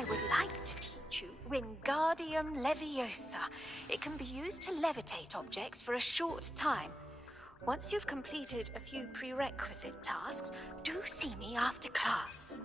I would like to teach you Wingardium Leviosa. It can be used to levitate objects for a short time. Once you've completed a few prerequisite tasks, do see me after class.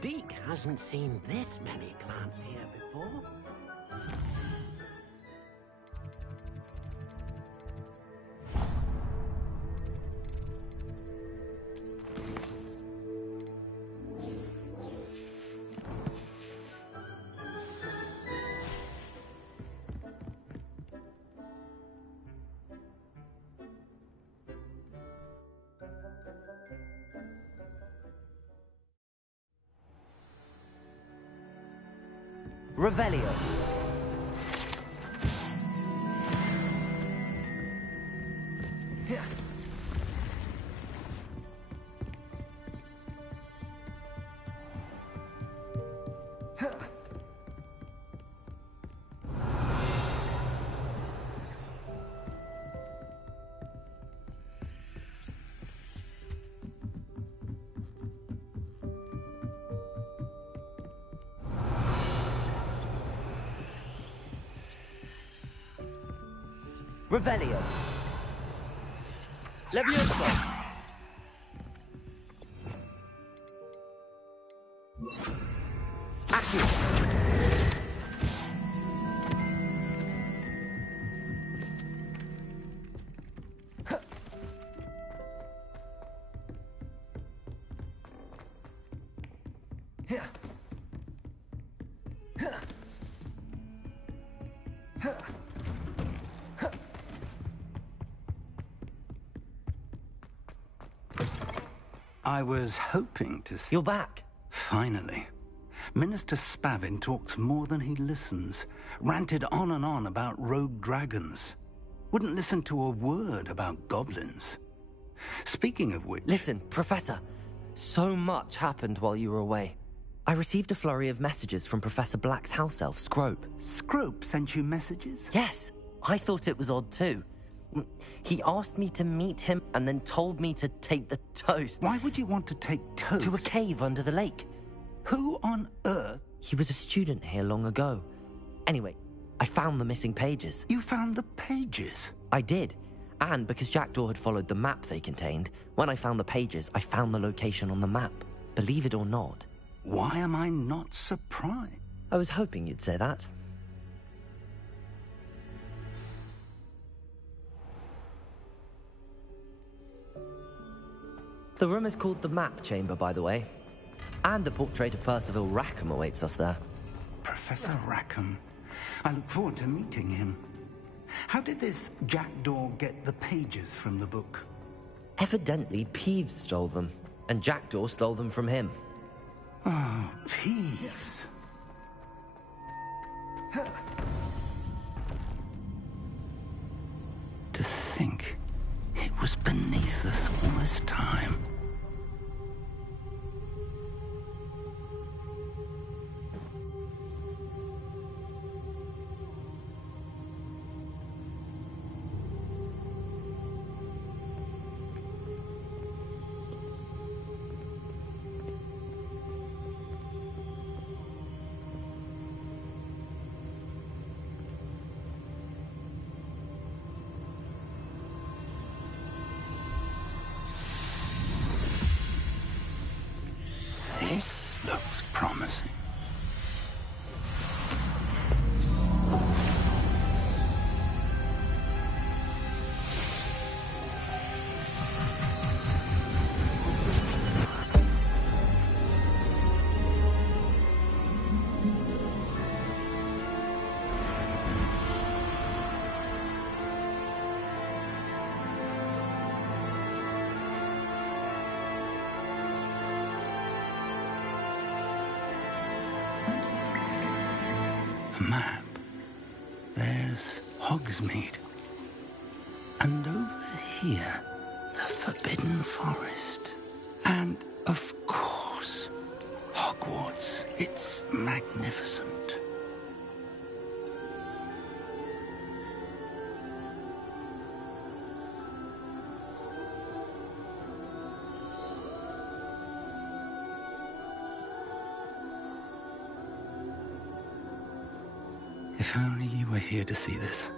Deke hasn't seen this many plants here before. Revelio. Revelio. Leviosa. Accio. I was hoping to see... You're back. Finally. Minister Spavin talks more than he listens. Ranted on and on about rogue dragons. Wouldn't listen to a word about goblins. Speaking of which... Listen, Professor. So much happened while you were away. I received a flurry of messages from Professor Black's house elf, Scrope. Scrope sent you messages? Yes. I thought it was odd too. He asked me to meet him and then told me to take the toast. Why would you want to take toast? To a cave under the lake. Who on earth? He was a student here long ago. Anyway, I found the missing pages. You found the pages? I did. And because Jackdaw had followed the map they contained, when I found the pages, I found the location on the map. Believe it or not. Why am I not surprised? I was hoping you'd say that. The room is called the Map Chamber, by the way. And a portrait of Percival Rackham awaits us there. Professor Rackham. I look forward to meeting him. How did this Jackdaw get the pages from the book? Evidently, Peeves stole them, and Jackdaw stole them from him. Oh, Peeves. To think it was beneath us all this time. This looks promising. Map. There's Hogsmeade. And over here, the Forbidden Forest. And, of course, Hogwarts. It's magnificent. If only you were here to see this.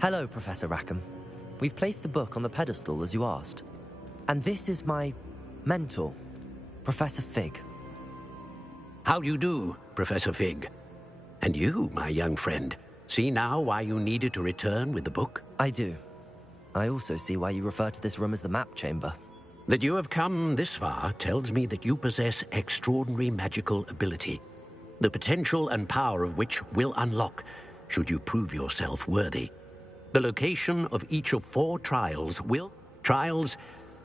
Hello, Professor Rackham. We've placed the book on the pedestal as you asked. And this is my mentor, Professor Fig. How do you do, Professor Fig? And you, my young friend, see now why you needed to return with the book? I do. I also see why you refer to this room as the map chamber. That you have come this far tells me that you possess extraordinary magical ability, the potential and power of which will unlock, should you prove yourself worthy. The location of each of 4 trials will... Trials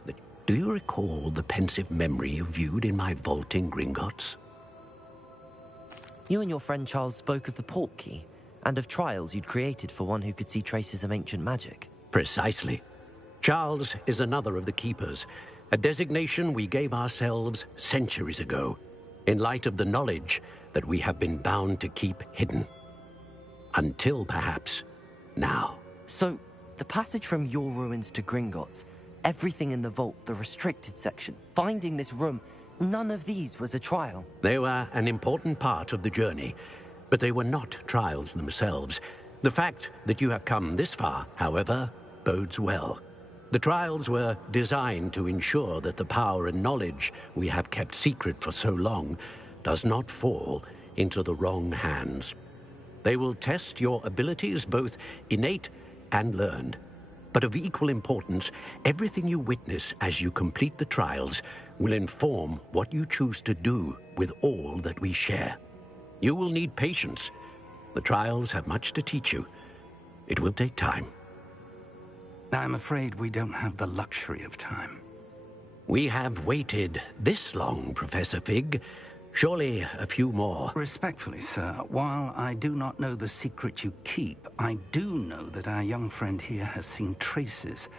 that... Do you recall the pensive memory you viewed in my vault in Gringotts? You and your friend Charles spoke of the Portkey, and of trials you'd created for one who could see traces of ancient magic. Precisely. Charles is another of the Keepers, a designation we gave ourselves centuries ago, in light of the knowledge that we have been bound to keep hidden. Until, perhaps, now. So, the passage from your ruins to Gringotts, everything in the vault, the restricted section, finding this room, none of these was a trial. They were an important part of the journey, but they were not trials themselves. The fact that you have come this far, however, bodes well. The trials were designed to ensure that the power and knowledge we have kept secret for so long does not fall into the wrong hands. They will test your abilities, both innate and learned. But of equal importance, everything you witness as you complete the trials will inform what you choose to do with all that we share. You will need patience. The trials have much to teach you. It will take time. I'm afraid we don't have the luxury of time. We have waited this long, Professor Fig. Surely a few more. Respectfully, sir, while I do not know the secret you keep, I do know that our young friend here has seen traces.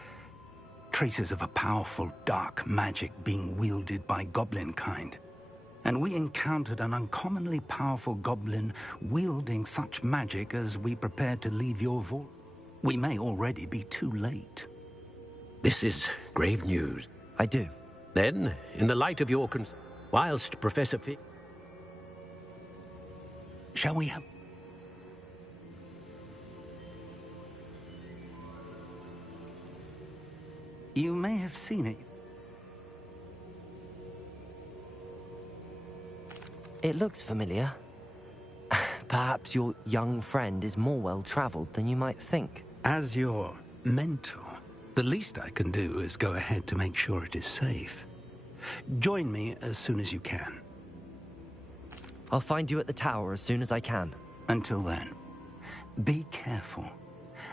Traces of a powerful dark magic being wielded by goblin kind. And we encountered an uncommonly powerful goblin wielding such magic as we prepared to leave your vault. We may already be too late. This is grave news. I do. Then, in the light of your whilst Professor Fig... Shall we have... You may have seen it. It looks familiar. Perhaps your young friend is more well-traveled than you might think. As your mentor, the least I can do is go ahead to make sure it is safe. Join me as soon as you can. I'll find you at the tower as soon as I can. Until then, be careful,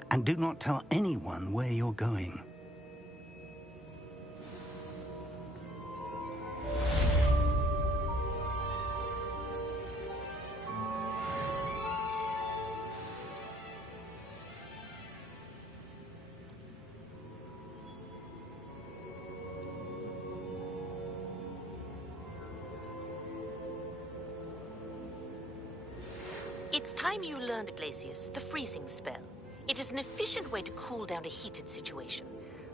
and do not tell anyone where you're going. It's time you learned, Glacius, the freezing spell. It is an efficient way to cool down a heated situation.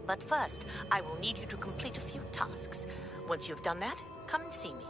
But first, I will need you to complete a few tasks. Once you've done that, come and see me.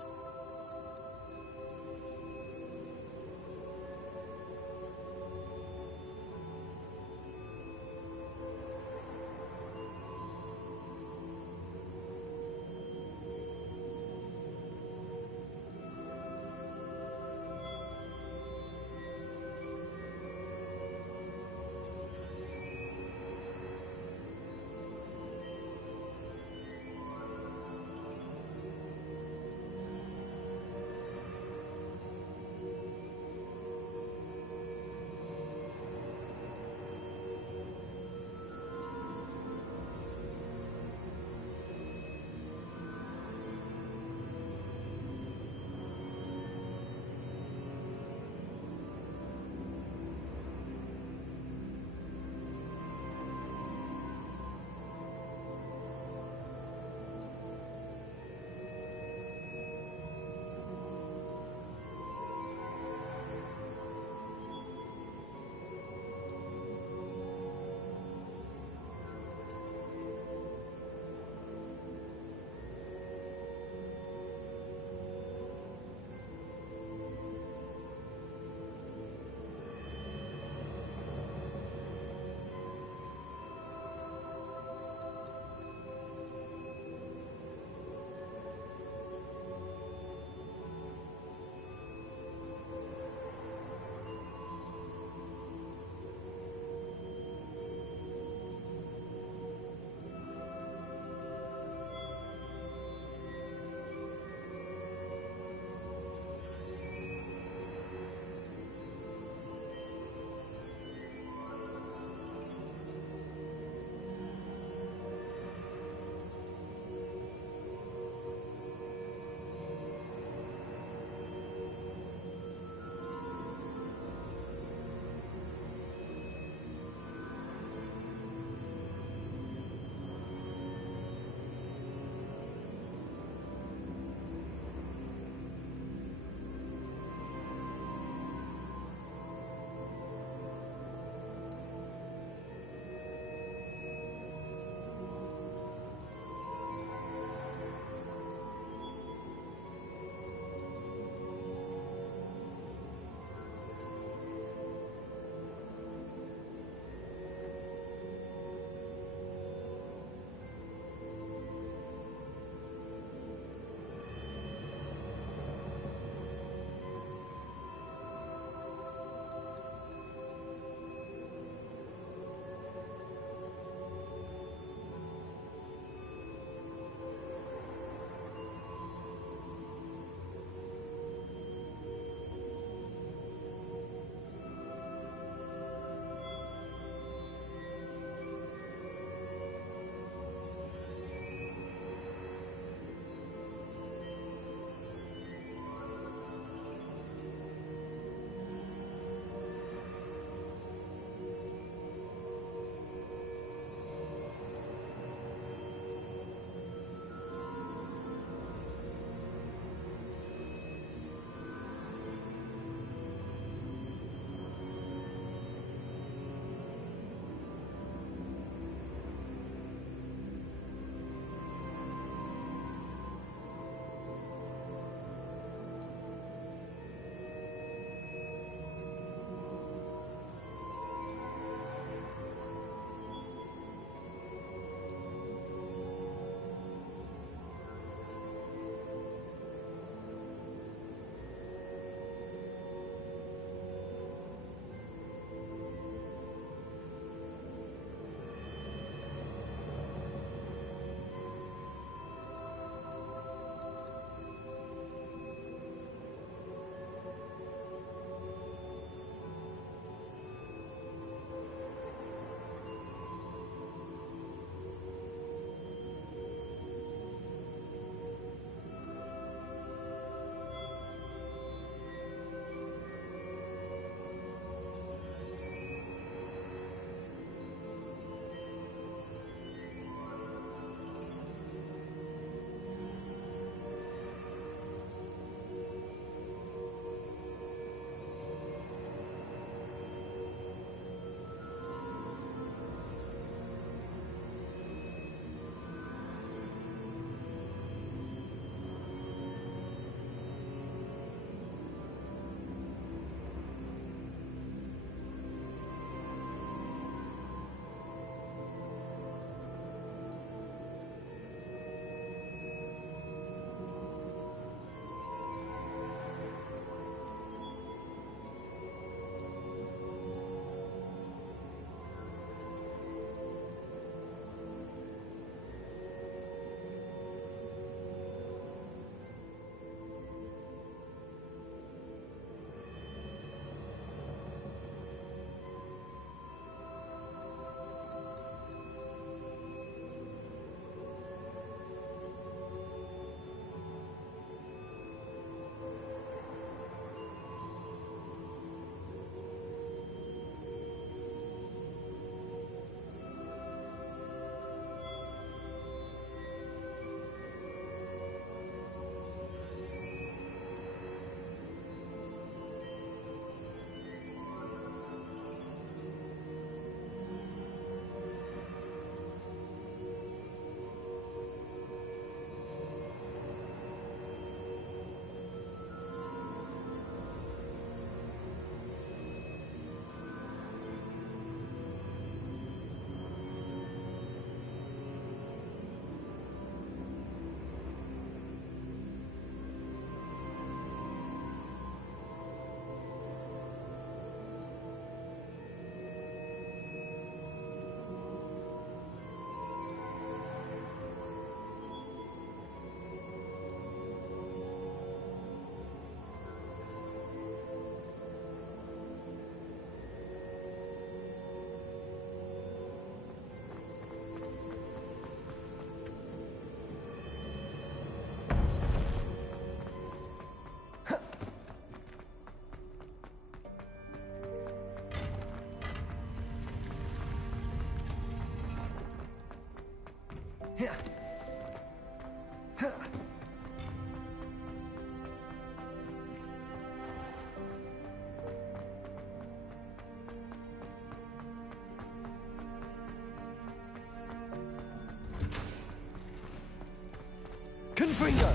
Confringo!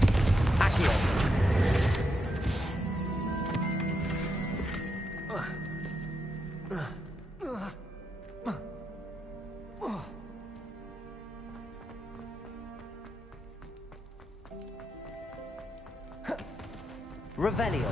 Accio! Revelio!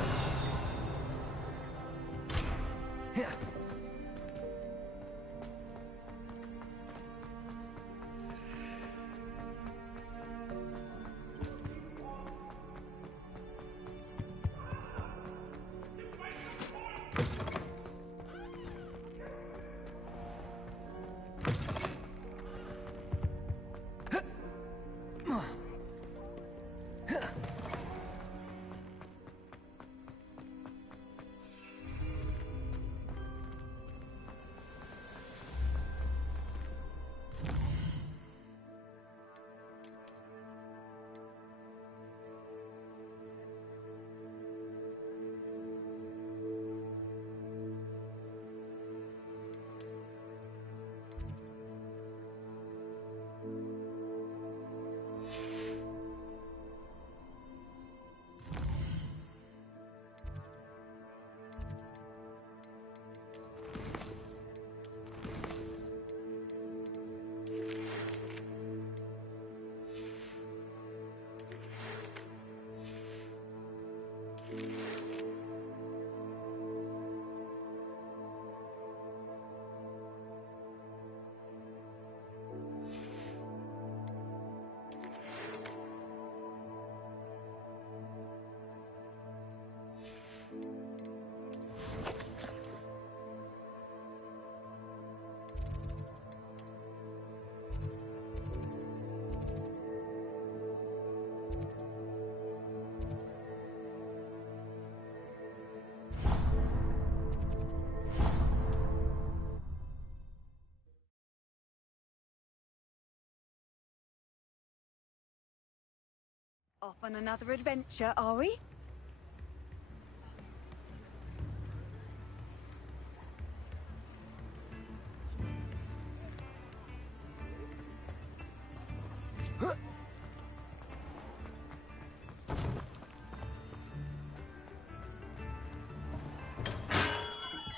Off on another adventure, are we?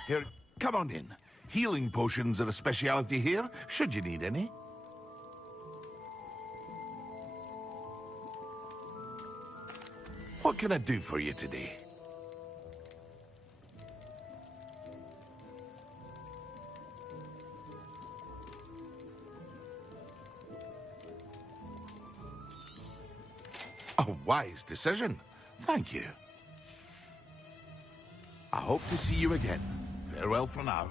Here, come on in. Healing potions are a speciality here, should you need any. What can I do for you today? A wise decision. Thank you. I hope to see you again. Farewell for now.